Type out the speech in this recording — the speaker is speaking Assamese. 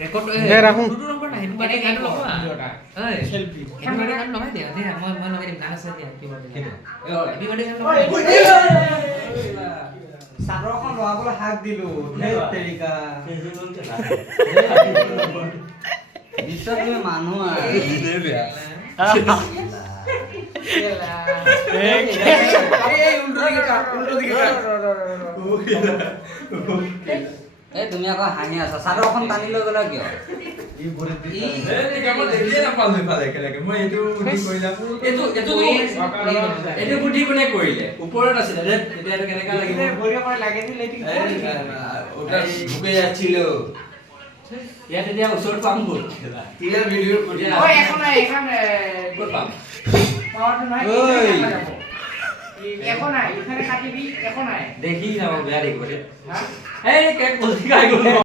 ৰেকৰ্ড দে ৰাখোঁ। দুটো নম্বৰ নাই সেইটো বাদে গানটো লগোৱা ঐ সেলফি হেপী বাৰ্থডে গান লগাই দিয়া দে মই লগাই দিম গান আছে দিয়া হেপী বাৰ্থডে হেপী বাৰ্থডে গান ঐ লগাই চাদৰখন লগাবলৈ হাক দিলো ধেই তেৰিকা বিশ্ব তুমি মানুহ এই তুমি আকৌ হাঁহি আছা চাদৰখন টানি লৈ গ'লা কিয় এইটো বুদ্ধি কোনে কৰিলে ওপৰত আছিলে কেনেকা লাগিলে যাচ্ছিল ইয়াত এতিয়া ওচৰত পাম ক'ত ক'ত পাম দেখি যাব বেয়া দেখিব দে এই কেক বলছি খাই গ'ল